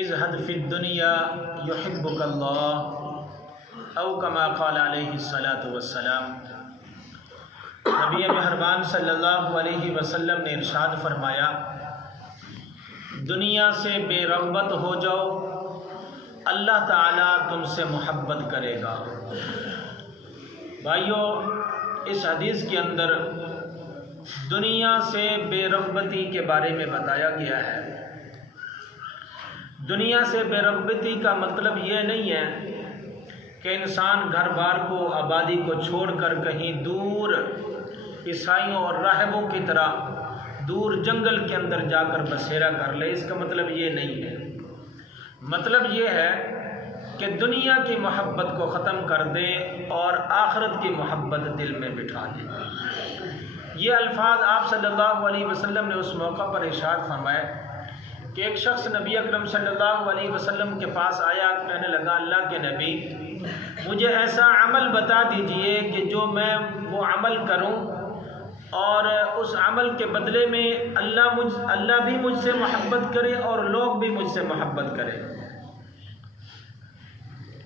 ازہد فی الدنیا یحبک اللہ او کما قال علیہ الصلاۃ والسلام۔ نبی مہربان صلی اللہ علیہ وسلم نے ارشاد فرمایا، دنیا سے بے رغبت ہو جاؤ، اللہ تعالیٰ تم سے محبت کرے گا۔ بھائیو، اس حدیث کے اندر دنیا سے بے رغبتی کے بارے میں بتایا گیا ہے۔ دنیا سے بے رغبتی کا مطلب یہ نہیں ہے کہ انسان گھر بار کو، آبادی کو چھوڑ کر کہیں دور عیسائیوں اور راہبوں کی طرح دور جنگل کے اندر جا کر بسیرا کر لے، اس کا مطلب یہ نہیں ہے۔ مطلب یہ ہے کہ دنیا کی محبت کو ختم کر دیں اور آخرت کی محبت دل میں بٹھا دیں۔ یہ الفاظ آپ صلی اللہ علیہ وسلم نے اس موقع پر ارشاد فرمائے کہ ایک شخص نبی اکرم صلی اللہ علیہ وسلم کے پاس آیا، کہنے لگا، اللہ کے نبی، مجھے ایسا عمل بتا دیجئے کہ جو میں وہ عمل کروں اور اس عمل کے بدلے میں اللہ بھی مجھ سے محبت کرے اور لوگ بھی مجھ سے محبت کرے۔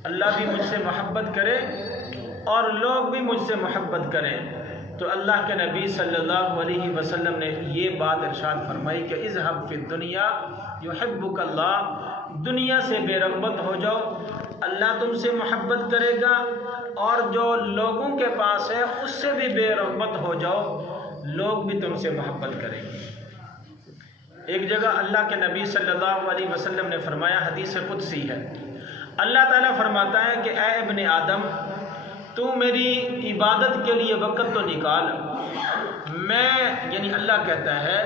اللہ بھی مجھ سے محبت کرے اور لوگ بھی مجھ سے محبت کریں۔ تو اللہ کے نبی صلی اللہ علیہ وسلم نے یہ بات ارشاد فرمائی کہ اذهب فی الدنیا یحبک اللہ، دنیا سے بے رغبت ہو جاؤ، اللہ تم سے محبت کرے گا، اور جو لوگوں کے پاس ہے اس سے بھی بے رغبت ہو جاؤ، لوگ بھی تم سے محبت کریں گے۔ ایک جگہ اللہ کے نبی صلی اللہ علیہ وسلم نے فرمایا، حدیث قدسی ہے، اللہ تعالیٰ فرماتا ہے کہ اے ابن آدم، تو میری عبادت کے لیے وقت تو نکال، یعنی اللہ کہتا ہے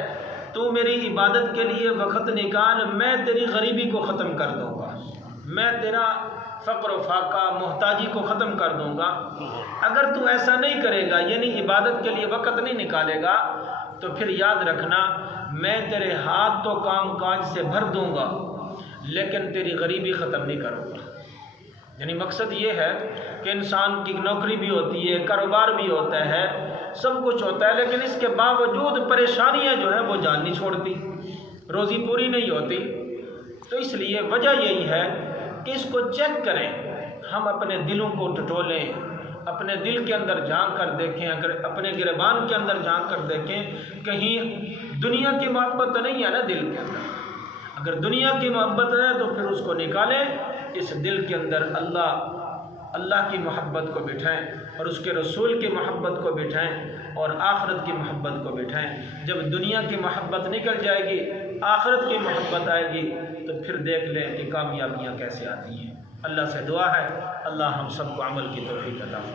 تو میری عبادت کے لیے وقت نکال، میں تیری غریبی کو ختم کر دوں گا، میں تیرا فقر و فاقہ، محتاجی کو ختم کر دوں گا۔ اگر تو ایسا نہیں کرے گا، یعنی عبادت کے لیے وقت نہیں نکالے گا، تو پھر یاد رکھنا میں تیرے ہاتھ تو کام کاج سے بھر دوں گا لیکن تیری غریبی ختم نہیں کروں گا۔ یعنی مقصد یہ ہے کہ انسان کی نوکری بھی ہوتی ہے، کاروبار بھی ہوتا ہے، سب کچھ ہوتا ہے، لیکن اس کے باوجود پریشانیاں جو ہے وہ جان نہیں چھوڑتی، روزی پوری نہیں ہوتی۔ تو اس لیے وجہ یہی ہے کہ اس کو چیک کریں، ہم اپنے دلوں کو ٹٹولیں، اپنے دل کے اندر جھانک کر دیکھیں، اگر اپنے گریبان کے اندر جھانک کر دیکھیں کہیں دنیا کی محبت تو نہیں ہے نا دل کے اندر۔ اگر دنیا کی محبت ہے تو پھر اس کو نکالیں، اس دل کے اندر اللہ کی محبت کو بٹھائیں اور اس کے رسول کی محبت کو بٹھائیں اور آخرت کی محبت کو بٹھائیں۔ جب دنیا کی محبت نکل جائے گی، آخرت کی محبت آئے گی، تو پھر دیکھ لیں کہ کامیابیاں کیسے آتی ہیں۔ اللہ سے دعا ہے اللہ ہم سب کو عمل کی توفیق عطا فرمائے۔